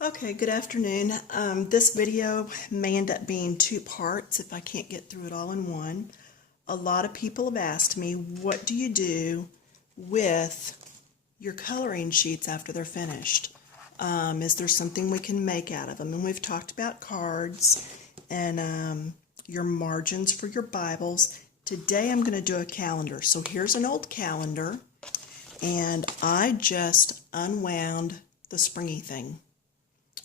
Okay, good afternoon. This video may end up being two parts if I can't get through it all in one. A lot of people have asked me, what do you do with your coloring sheets after they're finished? Is there something we can make out of them? And we've talked about cards and your margins for your Bibles. Today I'm going to do a calendar. So here's an old calendar, and I just unwound the springy thing.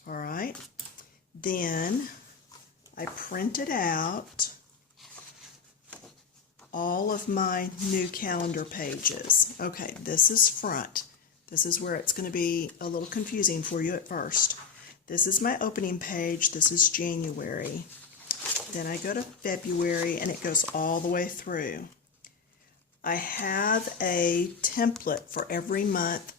All right, then I printed out all of my new calendar pages. Okay, this is front. This is where it's going to be a little confusing for you at first. This is my opening page. This is January. Then I go to February, and it goes all the way through. I have a template for every month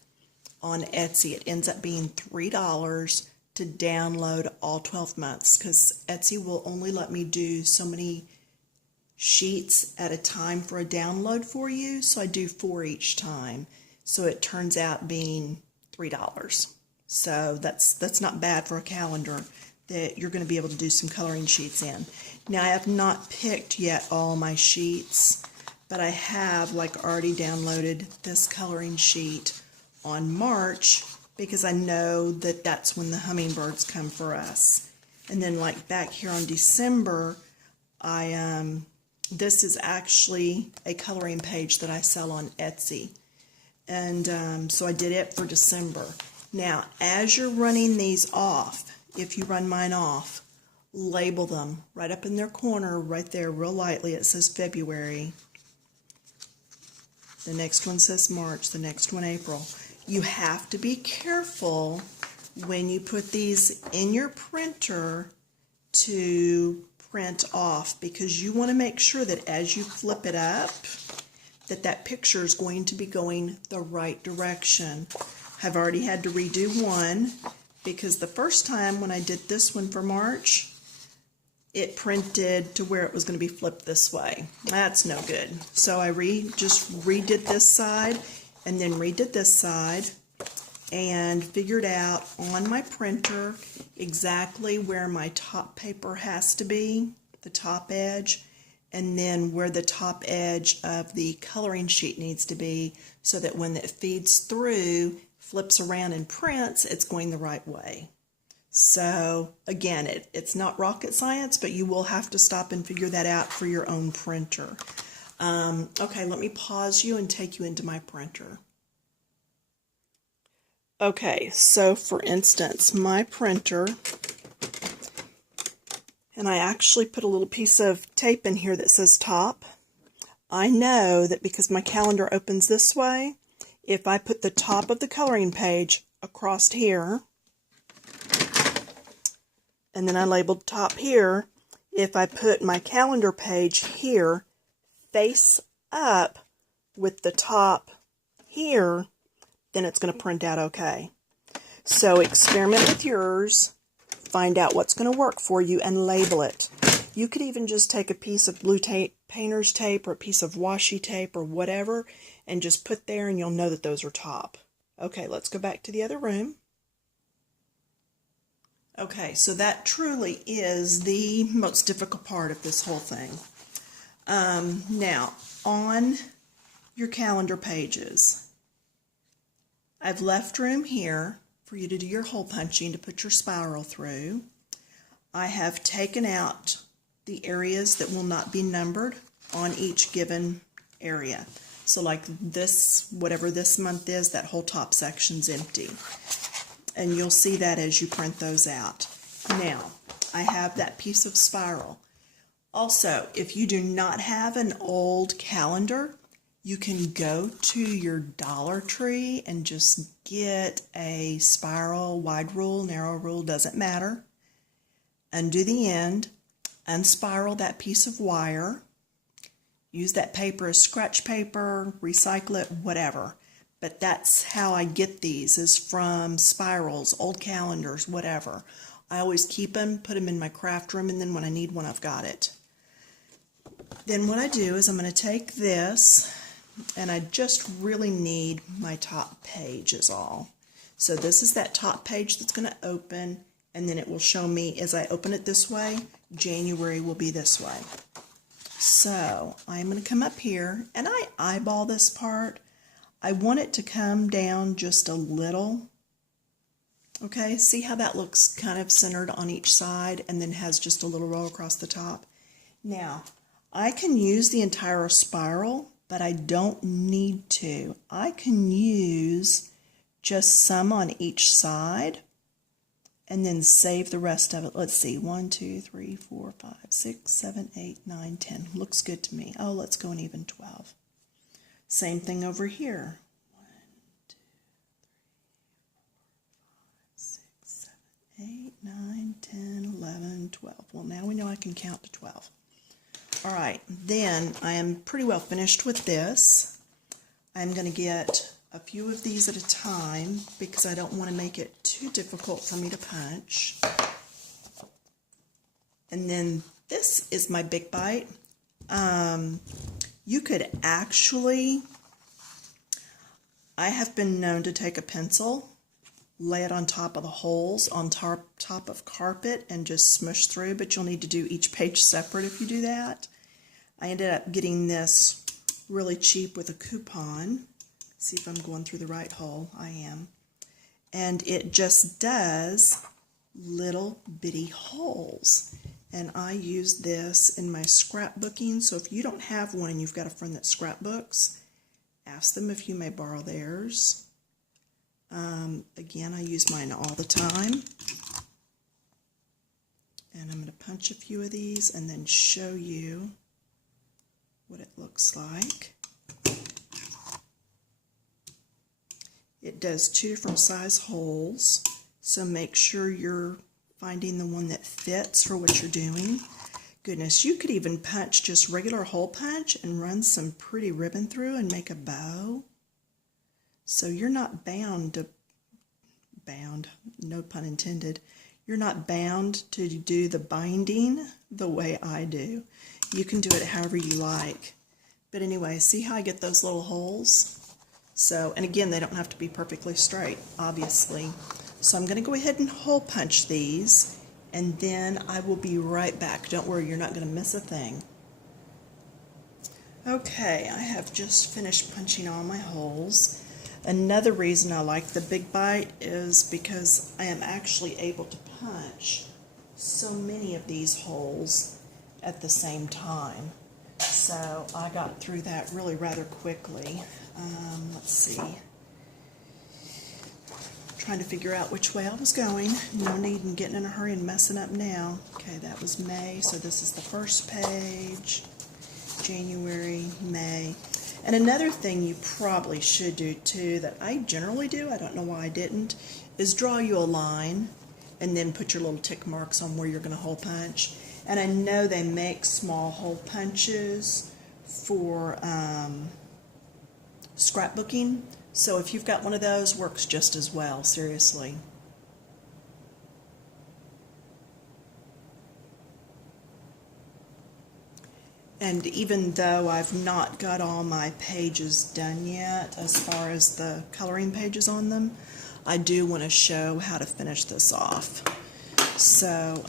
on Etsy. It ends up being $3 to download all 12 months because Etsy will only let me do so many sheets at a time for a download for you, so I do 4 each time. So it turns out being $3. So that's not bad for a calendar that you're going to be able to do some coloring sheets in. Now I have not picked yet all my sheets, but I have already downloaded this coloring sheet on March because I know that that's when the hummingbirds come for us. And then back here on December, this is actually a coloring page that I sell on Etsy. And so I did it for December. Now, as you're running these off, if you run mine off, label them right up in their corner, right there, real lightly. It says February. The next one says March, the next one April. You have to be careful when you put these in your printer to print off, because you want to make sure that as you flip it up, that picture is going to be going the right direction. I've already had to redo one because the first time when I did this one for March, it printed to where it was going to be flipped this way. That's no good. So I just redid this side and then redid this side and figured out on my printer exactly where my top paper has to be, the top edge, and then where the top edge of the coloring sheet needs to be, so that when it feeds through, flips around and prints, it's going the right way. So again, it's not rocket science, but you will have to stop and figure that out for your own printer. Okay, let me pause you and take you into my printer. Okay, so for instance, my printer, and I actually put a little piece of tape in here that says top. I know that because my calendar opens this way, if I put the top of the coloring page across here, and then I labeled top here, if I put my calendar page here, face up with the top here, then it's going to print out okay. So experiment with yours, find out what's going to work for you, and label it. You could even just take a piece of blue tape, painter's tape, or a piece of washi tape, or whatever, and just put there, and you'll know that those are top. Okay, let's go back to the other room. Okay, so that truly is the most difficult part of this whole thing. Now, on your calendar pages, I've left room here for you to do your hole punching to put your spiral through. I have taken out the areas that will not be numbered on each given area. So like this, whatever this month is, that whole top section's empty. And you'll see that as you print those out. Now, I have that piece of spiral. Also, if you do not have an old calendar, you can go to your Dollar Tree and just get a spiral, wide rule, narrow rule, doesn't matter. Undo the end, unspiral that piece of wire, use that paper as scratch paper, recycle it, whatever. But that's how I get these, is from spirals, old calendars, whatever. I always keep them, put them in my craft room, and then when I need one, I've got it. Then what I do is I'm going to take this, and I just really need my top page is all. So this is that top page that's going to open, and then it will show me as I open it this way, January will be this way. So I'm going to come up here and I eyeball this part. I want it to come down just a little. Okay, see how that looks kind of centered on each side and then has just a little row across the top. Now, I can use the entire spiral, but I don't need to. I can use just some on each side and then save the rest of it. Let's see, 1, 2, 3, 4, 5, 6, 7, 8, 9, 10. Looks good to me. Oh, let's go and even 12. Same thing over here. 1, 2, 3, 4, 5, 6, 7, 8, 9, 10, 11, 12. Well, now we know I can count to 12. All right, then I am pretty well finished with this. I'm going to get a few of these at a time because I don't want to make it too difficult for me to punch. And then this is my big bite. You could actually, I have been known to take a pencil, lay it on top of the holes on top of carpet and just smush through, but you'll need to do each page separate if you do that. I ended up getting this really cheap with a coupon. See if I'm going through the right hole. I am. And it just does little bitty holes. And I use this in my scrapbooking. So if you don't have one and you've got a friend that scrapbooks, ask them if you may borrow theirs. Again, I use mine all the time. And I'm going to punch a few of these and then show you what it looks like. It does 2 different size holes, so make sure you're finding the one that fits for what you're doing. Goodness, you could even punch just regular hole punch and run some pretty ribbon through and make a bow. So you're not bound, no pun intended, you're not bound to do the binding the way I do. You can do it however you like. But anyway, see how I get those little holes? So, and again, they don't have to be perfectly straight, obviously. So I'm going to go ahead and hole punch these, and then I will be right back. Don't worry, you're not going to miss a thing. Okay, I have just finished punching all my holes. Another reason I like the Big Bite is because I am actually able to punch so many of these holes at the same time. So I got through that really rather quickly. Let's see. Trying to figure out which way I was going. No need in getting in a hurry and messing up now. Okay, that was May, so this is the first page. January, May. And another thing you probably should do too, that I generally do, I don't know why I didn't, is draw you a line and then put your little tick marks on where you're going to hole punch. And I know they make small hole punches for scrapbooking, so if you've got one of those, works just as well, seriously. And even though I've not got all my pages done yet, as far as the coloring pages on them, I do want to show how to finish this off. So,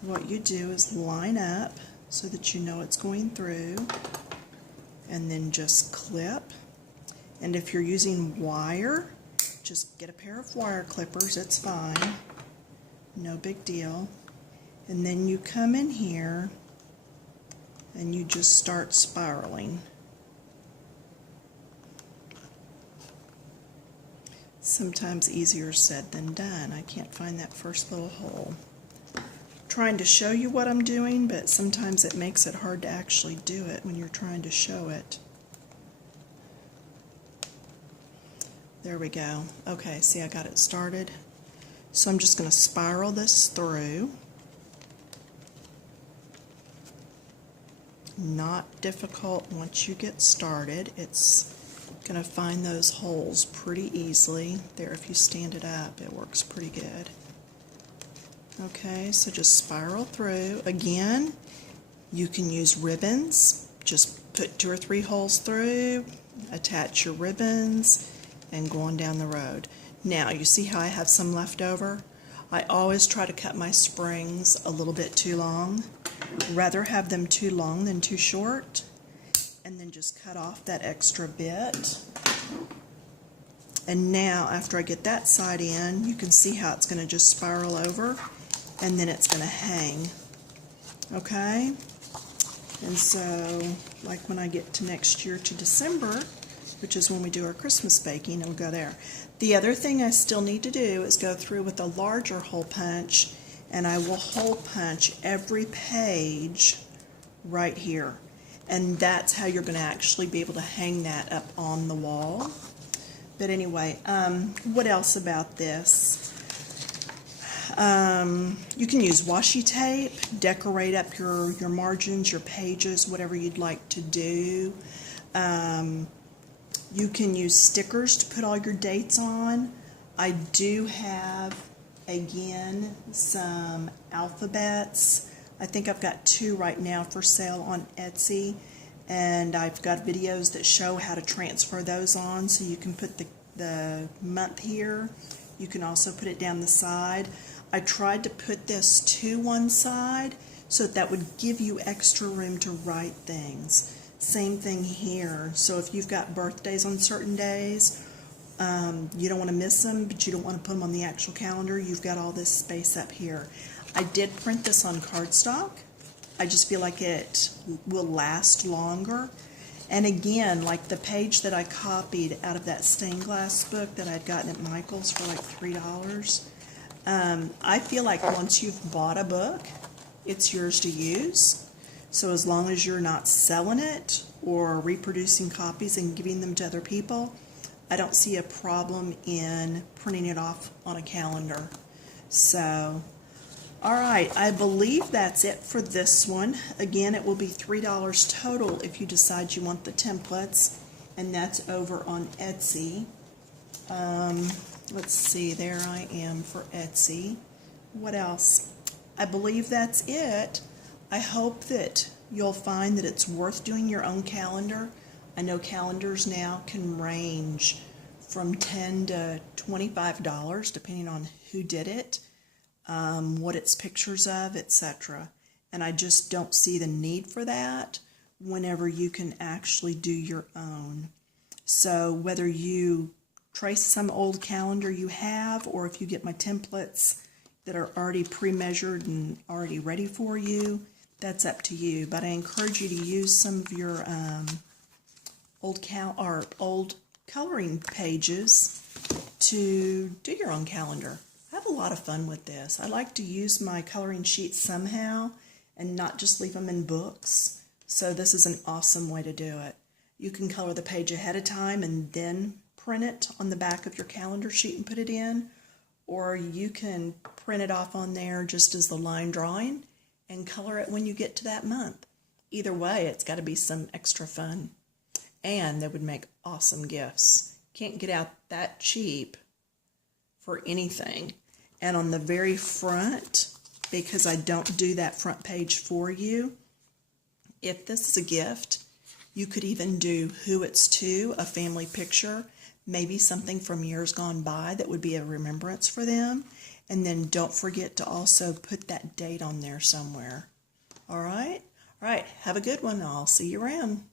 what you do is line up so that you know it's going through, and then just clip. And if you're using wire, just get a pair of wire clippers, it's fine, no big deal. And then you come in here and you just start spiraling. Sometimes easier said than done. I can't find that first little hole. Trying to show you what I'm doing, but sometimes it makes it hard to actually do it when you're trying to show it. There we go. Okay, see, I got it started. So I'm just going to spiral this through. Not difficult once you get started. It's going to find those holes pretty easily. There, if you stand it up, it works pretty good. Okay, so just spiral through. Again, you can use ribbons. Just put 2 or 3 holes through, attach your ribbons, and going down the road. Now, you see how I have some left over? I always try to cut my springs a little bit too long. Rather have them too long than too short. And then just cut off that extra bit. And now, after I get that side in, you can see how it's going to just spiral over, and then it's going to hang. Okay? And so, like when I get to next year to December, which is when we do our Christmas baking, it'll go there. The other thing I still need to do is go through with a larger hole punch, and I will hole punch every page right here. And that's how you're going to actually be able to hang that up on the wall. But anyway, what else about this? You can use washi tape, decorate up your margins, your pages, whatever you'd like to do. You can use stickers to put all your dates on. I do have, again, some alphabets. I think I've got 2 right now for sale on Etsy. And I've got videos that show how to transfer those on, so you can put the month here. You can also put it down the side. I tried to put this to one side so that would give you extra room to write things. Same thing here. So if you've got birthdays on certain days, you don't want to miss them, but you don't want to put them on the actual calendar, you've got all this space up here. I did print this on cardstock. I just feel like it will last longer. And again, like the page that I copied out of that stained glass book that I'd gotten at Michael's for like $3, I feel like once you've bought a book, it's yours to use. So as long as you're not selling it or reproducing copies and giving them to other people, I don't see a problem in printing it off on a calendar. So, all right, I believe that's it for this one. Again, it will be $3 total if you decide you want the templates, and that's over on Etsy. Let's see, there I am for Etsy. What else? I believe that's it. I hope that you'll find that it's worth doing your own calendar. I know calendars now can range from $10 to $25, depending on who did it. What it's pictures of, etc. And I just don't see the need for that whenever you can actually do your own. So whether you trace some old calendar you have, or if you get my templates that are already pre-measured and already ready for you, that's up to you. But I encourage you to use some of your old coloring pages to do your own calendar. I have a lot of fun with this. I like to use my coloring sheets somehow and not just leave them in books. So this is an awesome way to do it. You can color the page ahead of time and then print it on the back of your calendar sheet and put it in. Or you can print it off on there just as the line drawing and color it when you get to that month. Either way, it's got to be some extra fun. And they would make awesome gifts. Can't get out that cheap for anything. And on the very front, because I don't do that front page for you, if this is a gift, you could even do who it's to, a family picture, maybe something from years gone by that would be a remembrance for them. And then don't forget to also put that date on there somewhere. All right? All right, have a good one. I'll see you around.